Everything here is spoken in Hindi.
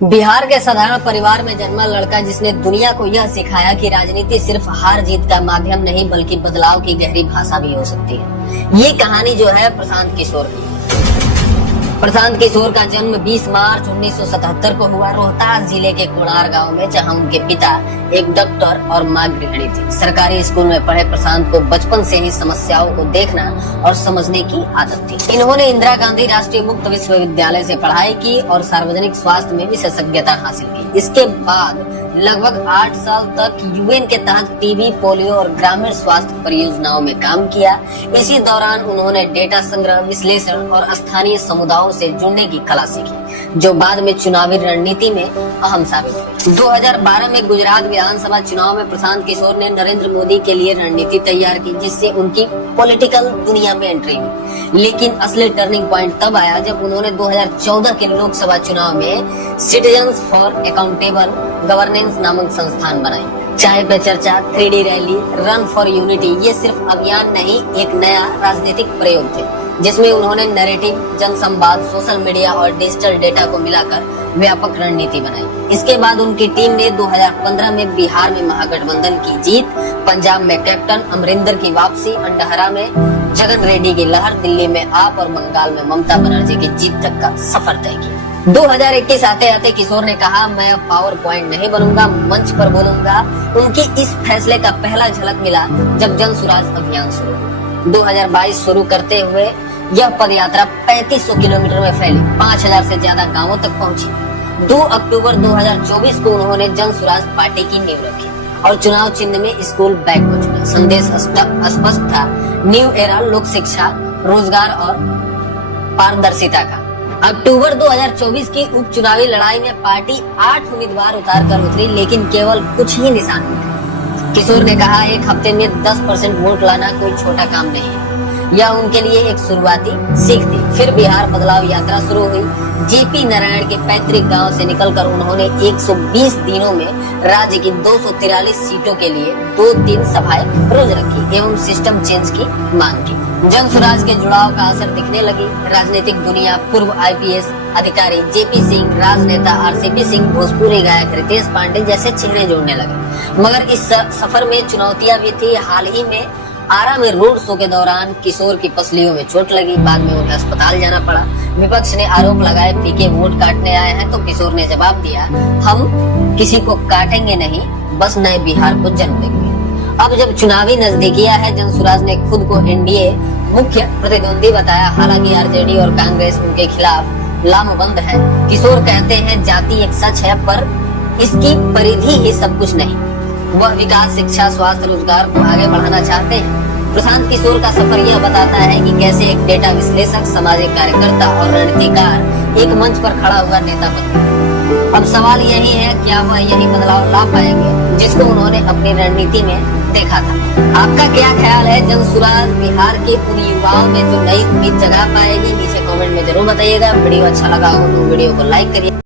बिहार के साधारण परिवार में जन्मा लड़का जिसने दुनिया को यह सिखाया कि राजनीति सिर्फ हार जीत का माध्यम नहीं बल्कि बदलाव की गहरी भाषा भी हो सकती है। ये कहानी जो है प्रशांत किशोर की। प्रशांत किशोर का जन्म 20 मार्च 1977 को हुआ रोहतास जिले के कोणार गांव में, जहां उनके पिता एक डॉक्टर और मां गृहिणी थी। सरकारी स्कूल में पढ़े प्रशांत को बचपन से ही समस्याओं को देखना और समझने की आदत थी। इन्होंने इंदिरा गांधी राष्ट्रीय मुक्त विश्वविद्यालय से पढ़ाई की और सार्वजनिक स्वास्थ्य में विशेषज्ञता हासिल की। इसके बाद लगभग 8 साल तक यूएन के तहत टीबी, पोलियो और ग्रामीण स्वास्थ्य परियोजनाओं में काम किया। इसी दौरान उन्होंने डेटा संग्रह, विश्लेषण और स्थानीय समुदायों से जुड़ने की कला सीखी, जो बाद में चुनावी रणनीति में अहम साबित हुई। 2012 में गुजरात विधानसभा चुनाव में प्रशांत किशोर ने नरेंद्र मोदी के लिए रणनीति तैयार की, जिससे उनकी पॉलिटिकल दुनिया में एंट्री हुई। लेकिन असली टर्निंग पॉइंट तब आया जब उन्होंने 2014 के लोकसभा चुनाव में सिटीजन्स फॉर अकाउंटेबल गवर्नेंस नामक संस्थान बनाई। चाय पे चर्चा, 3D rally, run for unity ये सिर्फ अभियान नहीं, एक नया राजनीतिक प्रयोग थे, जिसमें उन्होंने नैरेटिव, जनसंवाद, सोशल मीडिया और डिजिटल डेटा को मिलाकर व्यापक रणनीति बनाई। इसके बाद उनकी टीम ने 2015 में बिहार में महागठबंधन की जीत, पंजाब में कैप्टन अमरिंदर की वापसी, अंडहरा में जगन रेड्डी की लहर, दिल्ली में आप और बंगाल में ममता बनर्जी की जीत तक का सफर तय किया। 2021 आते आते किशोर ने कहा, मैं अब पावर पॉइंट नहीं बनूंगा, मंच पर बोलूंगा। उनकी इस फैसले का पहला झलक मिला जब जन सुराज अभियान शुरू हुआ। 2022 शुरू करते हुए यह पदयात्रा 3500 किलोमीटर में फैली, 5000 से ज्यादा गांवों तक पहुंची। 2 अक्टूबर 2024 को उन्होंने जन सुराज पार्टी की नींव रखी और चुनाव चिन्ह में स्कूल बैग को चुना। संदेश स्पष्ट था, न्यू एरा, लोक शिक्षा, रोजगार और पारदर्शिता का। अक्टूबर 2024 की उपचुनावी लड़ाई में पार्टी 8 उम्मीदवार उतार कर उतरी, लेकिन केवल कुछ ही निशान मिले। किशोर ने कहा, एक हफ्ते में 10% वोट लाना कोई छोटा काम नहीं है। यह उनके लिए एक शुरुआती सीख थी। फिर बिहार बदलाव यात्रा शुरू हुई। जेपी नारायण के पैतृक गांव से निकलकर उन्होंने 120 दिनों में राज्य की 243 सीटों के लिए 2-3 सभाएं रोज रखी एवं सिस्टम चेंज की मांग की। जन स्वराज के जुड़ाव का असर दिखने लगी। राजनीतिक दुनिया, पूर्व आईपीएस अधिकारी जेपी सिंह, राजनेता आरसीपी सिंह, भोजपुरी गायक रितेश पांडे जैसे चेहरे जोड़ने लगे। मगर इस सफर में चुनौतियां भी थी। हाल ही में आरा में रोड शो के दौरान किशोर की पसलियों में चोट लगी, बाद में उन्हें अस्पताल जाना पड़ा। विपक्ष ने आरोप लगाए, पीके वोट काटने आए हैं, तो किशोर ने जवाब दिया, हम किसी को काटेंगे नहीं, बस नए बिहार को जन्म देंगे। अब जब चुनावी नजदीकियां है, जन सुराज ने खुद को एनडीए मुख्य प्रतिद्वंदी बताया। हालांकि आरजेडी और कांग्रेस उनके खिलाफ लामबंद है। किशोर कहते हैं, जाति एक सच है पर इसकी परिधि ही सब कुछ नहीं। वह विकास, शिक्षा, स्वास्थ्य, रोजगार को आगे बढ़ाना चाहते हैं। प्रशांत किशोर का सफर यह बताता है कि कैसे एक डेटा विश्लेषक, सामाजिक कार्यकर्ता और रणनीतिकार एक मंच पर खड़ा हुआ नेता बने। अब सवाल यही है, क्या वह यही बदलाव ला पाएंगे जिसको उन्होंने अपनी रणनीति में देखा था? आपका क्या ख्याल है? जन सुराज बिहार के उन युवाओं में जो नई उम्मीद जगा पाएगी? नीचे कमेंट में जरूर बताइएगा। वीडियो अच्छा लगा हो तो वीडियो को लाइक करिए।